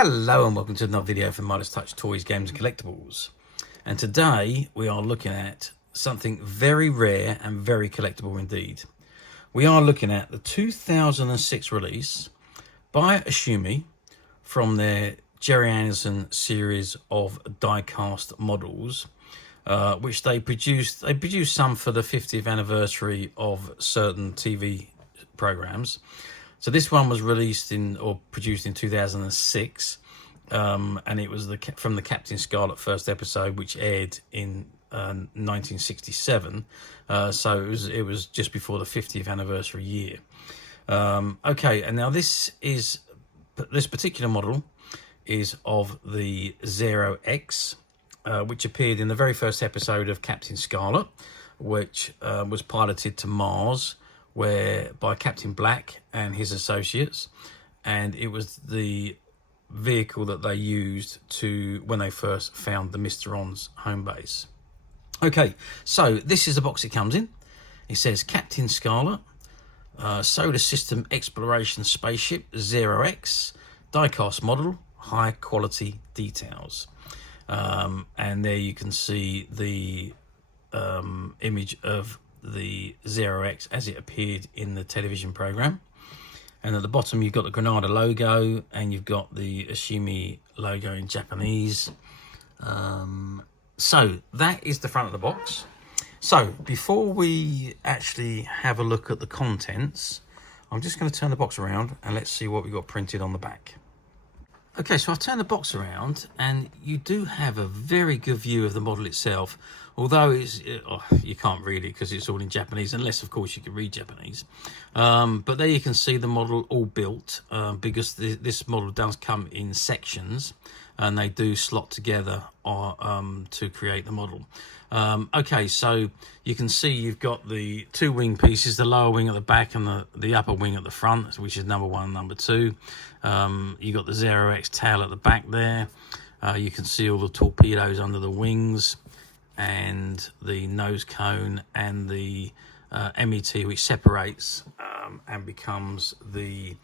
Hello and welcome to another video from Midas Touch Toys, Games and Collectibles. And today we are looking at something very rare and very collectible indeed. We are looking at the 2006 release by Aoshima from their Gerry series of die-cast models, which they produced. They produced some for the 50th anniversary of certain TV programs. So this one was released or produced in 2006, and it was from the Captain Scarlet first episode, which aired in 1967. So it was just before the 50th anniversary year. Okay, and now this particular model is of the Zero X, which appeared in the very first episode of Captain Scarlet, which was piloted to Mars by Captain Black and his associates, and it was the vehicle that they used when they first found the Mysteron's home base. Okay, so this is the box it comes in. It says Captain Scarlet, Solar System Exploration Spaceship, Zero X, diecast model, high quality details. And there you can see the image of the Zero X as it appeared in the television program, and at the bottom you've got the Granada logo and you've got the Aoshima logo in Japanese. So that is the front of the box. So before we actually have a look at the contents, I'm just going to turn the box around and let's see what we've got printed on the back. Okay, so I've turned the box around and you do have a very good view of the model itself, although you can't read it because it's all in Japanese, unless of course you can read Japanese. But there you can see the model all built, because this model does come in sections and they do slot together to create the model. Okay, so you can see you've got the two wing pieces, the lower wing at the back and the upper wing at the front, which is number one and number two. You got the Zero X tail at the back there. You can see all the torpedoes under the wings and the nose cone and the M.E.V, which separates and becomes the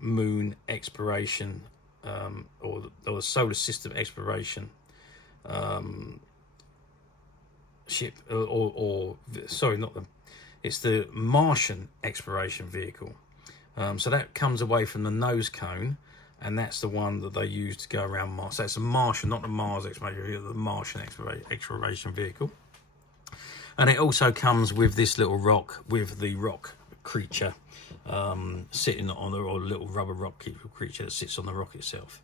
moon exploration or the solar system exploration ship, it's the Martian exploration vehicle. So that comes away from the nose cone, and that's the one that they use to go around Mars. So it's a Martian, not the Mars exploration vehicle, the Martian exploration vehicle. And it also comes with this little rock, with the rock creature sitting on or little rubber rock creature that sits on the rock itself.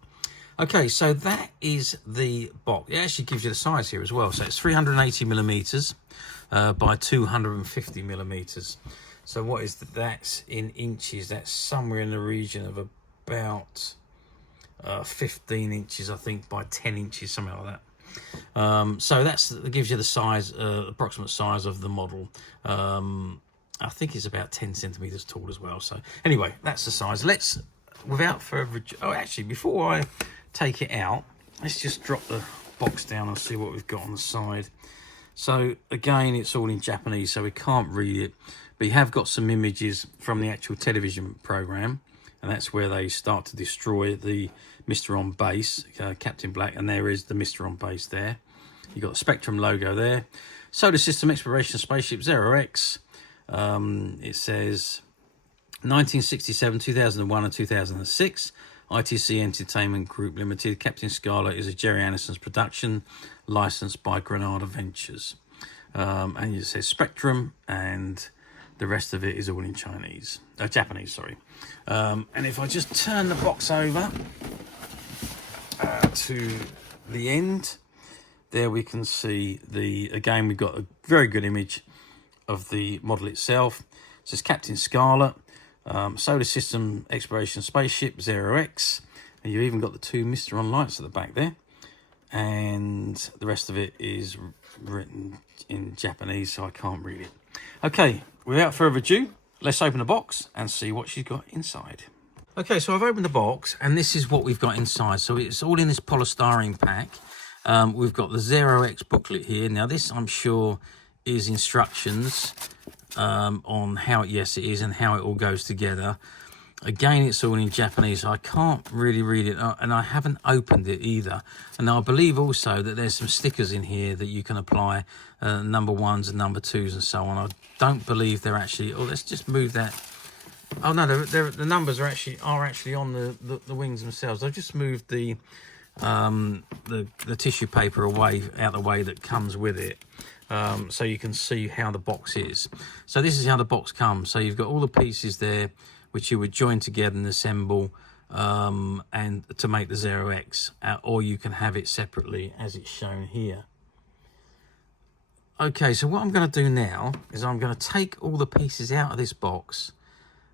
Okay, so that is the box. It actually gives you the size here as well. So it's 380 millimeters by 250 millimeters. So what is that's in inches? That's somewhere in the region of about 15 inches, I think, by 10 inches, something like that. So that gives you the size, approximate size of the model. I think it's about 10 centimeters tall as well. So anyway, that's the size. Let's, without further ado, actually, before I take it out, let's just drop the box down and see what we've got on the side. So again, it's all in Japanese, so we can't read it, but you have got some images from the actual television program, and that's where they start to destroy the Mysteron base, Captain Black, and there is the Mysteron base there. You've got the Spectrum logo there. Solar System Exploration Spaceship, Zero X. It says 1967, 2001 and 2006. ITC Entertainment Group Limited. Captain Scarlet is a Gerry Anderson's production, licensed by Granada Ventures. And it says Spectrum, and the rest of it is all in Japanese, sorry. And if I just turn the box over to the end, there we can see again, we've got a very good image of the model itself. It says Captain Scarlet, Solar System Exploration Spaceship, Zero X, and you've even got the two Mysteron lights at the back there, and the rest of it is written in Japanese, so I can't read it. Okay, without further ado, let's open the box and see what she's got inside. Okay, so I've opened the box and this is what we've got inside. So it's all in this polystyrene pack. We've got the Zero X booklet here. Now this, I'm sure, is instructions on how, yes it is, and how it all goes together. Again, it's all in Japanese, so I can't really read it, and I haven't opened it either. And I believe also that there's some stickers in here that you can apply, number 1s and number 2s and so on. I don't believe they're actually... Oh, let's just move that. Oh no, the numbers are actually on the wings themselves. I've just moved the tissue paper away out the way that comes with it, so you can see how the box is. So this is how the box comes. So you've got all the pieces there, which you would join together and assemble, and to make the 0X, or you can have it separately as it's shown here. Okay, so what I'm going to do now is I'm going to take all the pieces out of this box,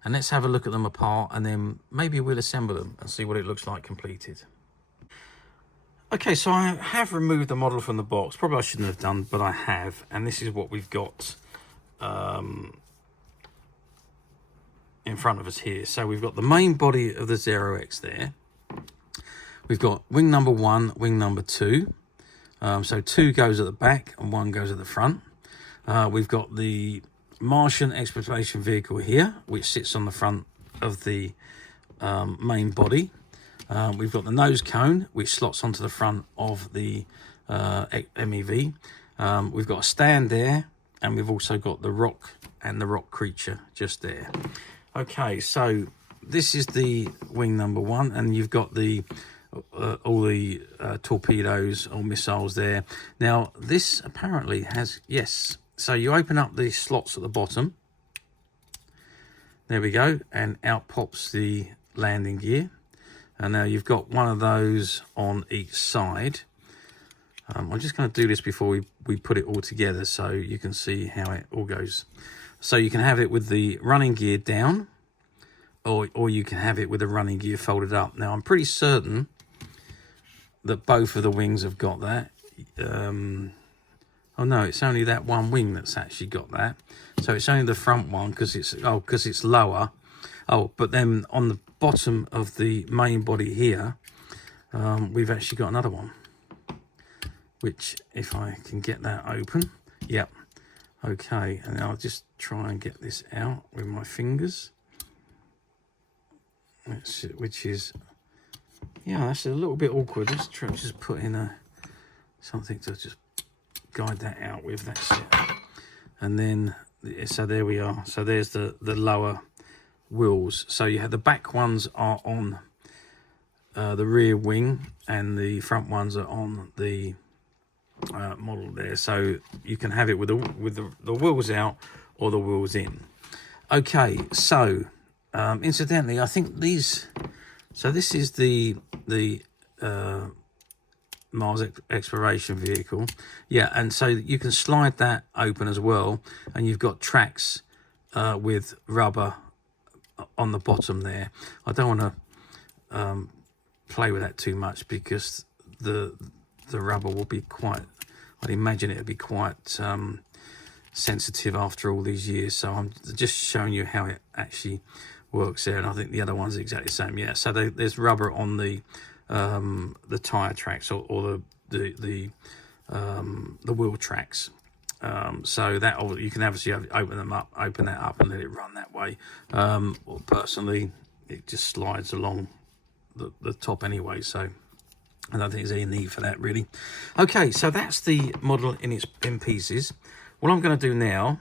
and let's have a look at them apart, and then maybe we'll assemble them and see what it looks like completed. Okay, so I have removed the model from the box. Probably I shouldn't have done, but I have, and this is what we've got in front of us here. So we've got the main body of the 0X there. We've got wing number 1, wing number 2. So 2 goes at the back and 1 goes at the front. We've got the Martian Exploration Vehicle here, which sits on the front of the main body. We've got the nose cone, which slots onto the front of the M.E.V. We've got a stand there, and we've also got the rock and the rock creature just there. Okay, so this is the wing number 1, and you've got the all the torpedoes or missiles there. Now, this apparently has, yes, so you open up the slots at the bottom. There we go, and out pops the landing gear. And now you've got one of those on each side. I'm just going to do this before we put it all together so you can see how it all goes. So you can have it with the running gear down, or you can have it with the running gear folded up. Now, I'm pretty certain that both of the wings have got that. Oh no, it's only that one wing that's actually got that. So it's only the front one because it's lower. Oh, but then on the bottom of the main body here, we've actually got another one, which if I can get that open, yep. Okay, and I'll just try and get this out with my fingers. Which is, yeah, that's a little bit awkward. Let's try just put in something to just guide that out with. That's it. And then, so there we are. So there's the lower wheels. So you have the back ones are on the rear wing, and the front ones are on the model there. So you can have it with the wheels out or the wheels in. Okay, so incidentally, I think these. So this is the Mars Exploration Vehicle. Yeah, and so you can slide that open as well, and you've got tracks with rubber on the bottom there. I don't want to play with that too much because the rubber will be quite, I'd imagine it would be quite sensitive after all these years. So I'm just showing you how it actually works there, and I think the other one's exactly the same. Yeah, so there's rubber on the tire tracks or the wheel tracks. So that you can obviously open that up and let it run that way. Or personally, it just slides along the top anyway, so I don't think there's any need for that really. Okay, so that's the model in pieces. What I'm going to do now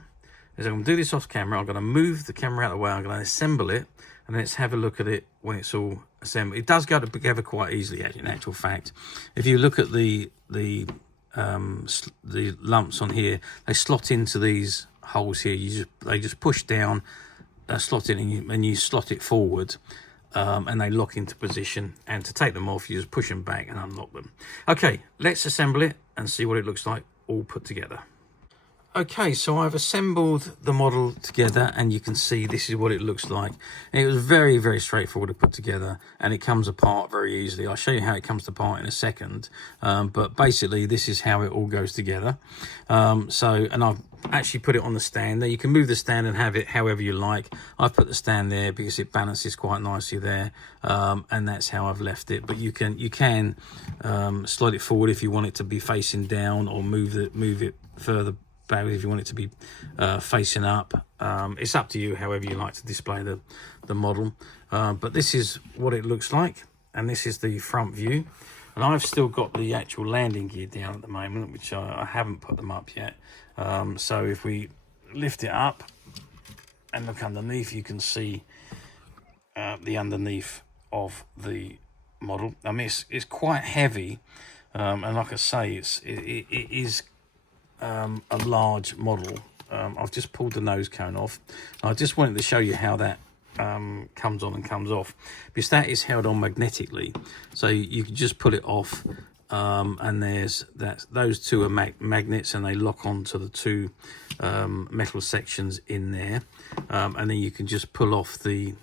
is I'm going to do this off camera. I'm going to move the camera out of the way. I'm going to assemble it, and let's have a look at it when it's all assembled. It does go together quite easily, actually, in actual fact. If you look at the lumps on here, they slot into these holes here. They just push down, slot in, and you slot it forward, and they lock into position. And to take them off, you just push them back and unlock them. Okay, let's assemble it and see what it looks like all put together. Okay, so I've assembled the model together, and you can see this is what it looks like. And it was very, very straightforward to put together, and it comes apart very easily. I'll show you how it comes apart in a second, but basically this is how it all goes together. And I've actually put it on the stand there. You can move the stand and have it however you like. I've put the stand there because it balances quite nicely there, and that's how I've left it. But you can slide it forward if you want it to be facing down, or move it further bad if you want it to be facing up. It's up to you, however you like to display the model. But this is what it looks like, and this is the front view. And I've still got the actual landing gear down at the moment, which I haven't put them up yet. So if we lift it up and look underneath, you can see the underneath of the model. I mean, it's quite heavy, and like I say, it is a large model. I've just pulled the nose cone off. I just wanted to show you how that comes on and comes off, because that is held on magnetically, so you can just pull it off, and those two are magnets, and they lock onto the two metal sections in there, and then you can just pull off the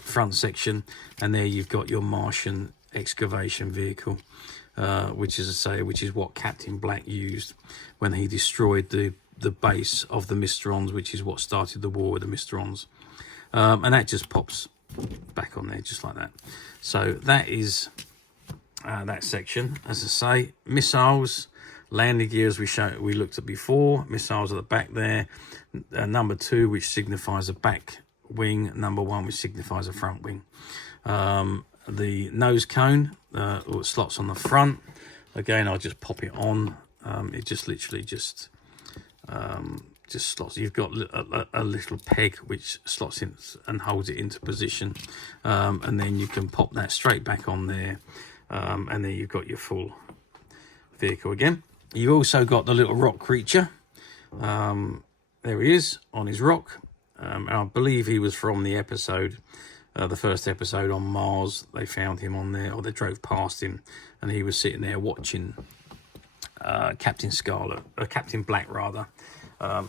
front section, and there you've got your Martian excavation vehicle, which is what Captain Black used when he destroyed the base of the Mysterons, which is what started the war with the Mysterons. And that just pops back on there just like that. So that is that section. As I say, missiles, landing gears we looked at before. Missiles at the back there. Number 2, which signifies a back wing. Number 1, which signifies a front wing. The nose cone slots on the front. Again, I'll just pop it on. It just literally just slots. You've got a little peg which slots in and holds it into position, and then you can pop that straight back on there, and then you've got your full vehicle again. You've also got the little rock creature. There he is on his rock, and I believe he was from the episode, the first episode on Mars. They found him on there, or they drove past him, and he was sitting there watching Captain Black rather,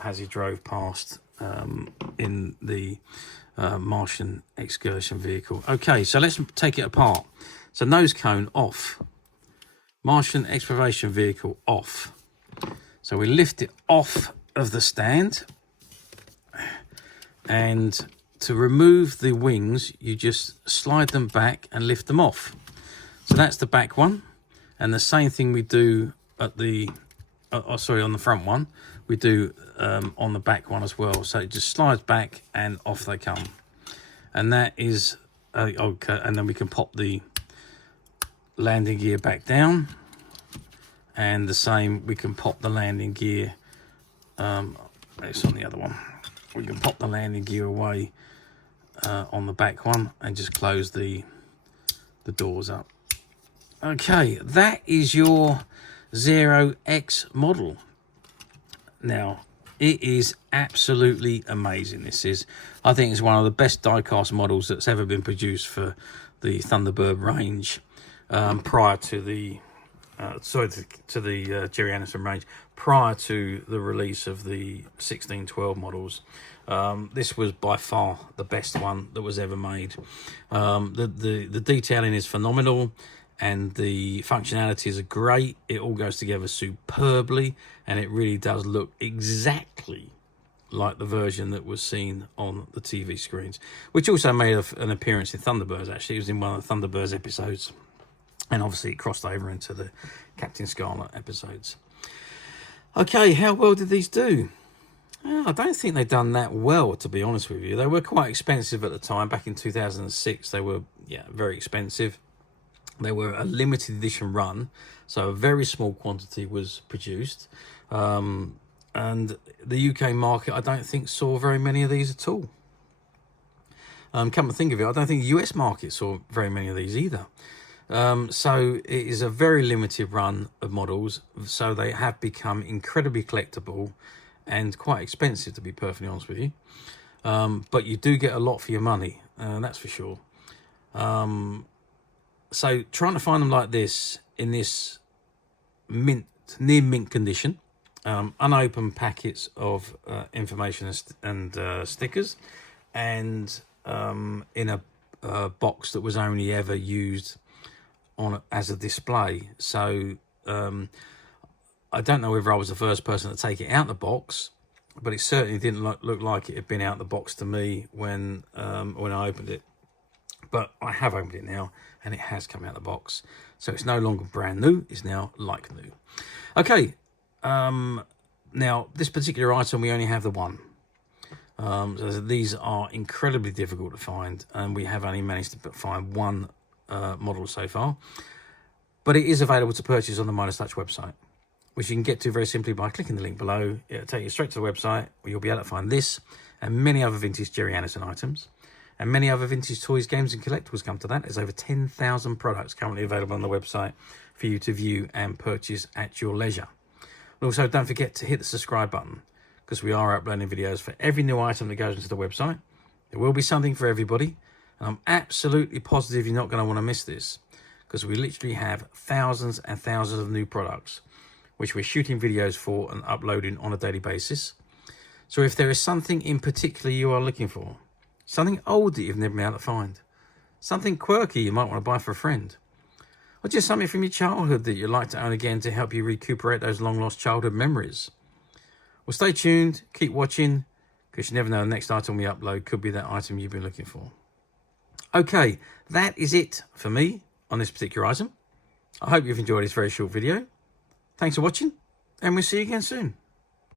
as he drove past in the Martian excursion vehicle. Okay, so let's take it apart. So nose cone off, Martian excavation vehicle off. So we lift it off of the stand, and to remove the wings, you just slide them back and lift them off. So that's the back one, and the same thing we do at the on the front one, we do on the back one as well. So it just slides back and off they come, and that is okay. And then we can pop the landing gear back down, and the same, we can pop the landing gear, it's on the other one, we can pop the landing gear away on the back one and just close the doors up. Okay, that is your 0X model. Now, it is absolutely amazing. I think it's one of the best die-cast models that's ever been produced for the Thunderbird range, prior to the Gerry Anderson range, prior to the release of the 1612 models. This was by far the best one that was ever made. The detailing is phenomenal, and the functionalities are great. It all goes together superbly, and it really does look exactly like the version that was seen on the TV screens, which also made an appearance in Thunderbirds. Actually, it was in one of the Thunderbirds episodes, and obviously it crossed over into the Captain Scarlet episodes. Okay, how well did these do? I don't think they've done that well, to be honest with you. They were quite expensive at the time. Back in 2006, they were very expensive. They were a limited edition run, so a very small quantity was produced. And the UK market, I don't think, saw very many of these at all. Come to think of it, I don't think the US market saw very many of these either. So it is a very limited run of models, so they have become incredibly collectible and quite expensive, to be perfectly honest with you. But you do get a lot for your money, that's for sure. So trying to find them like this, in this near mint condition, unopened packets of information and stickers, and in a box that was only ever used as a display. So I don't know whether I was the first person to take it out the box, but it certainly didn't look like it had been out the box to me when I opened it. But I have opened it now, and it has come out the box, so it's no longer brand new, it's now like new. Okay, Now, this particular item, we only have the one. So these are incredibly difficult to find, and we have only managed to find one model so far. But it is available to purchase on the Midas Touch website, which you can get to very simply by clicking the link below. It'll take you straight to the website, where you'll be able to find this and many other vintage Gerry Anderson items, and many other vintage toys, games and collectibles come to that. There's over 10,000 products currently available on the website for you to view and purchase at your leisure. And also, don't forget to hit the subscribe button, because we are uploading videos for every new item that goes into the website. There will be something for everybody, and I'm absolutely positive you're not going to want to miss this, because we literally have thousands and thousands of new products which we're shooting videos for and uploading on a daily basis. So if there is something in particular you are looking for, something old that you've never been able to find, something quirky you might want to buy for a friend, or just something from your childhood that you'd like to own again to help you recuperate those long-lost childhood memories, well, stay tuned, keep watching, because you never know, the next item we upload could be that item you've been looking for. Okay, that is it for me on this particular item. I hope you've enjoyed this very short video. Thanks for watching, and we'll see you again soon.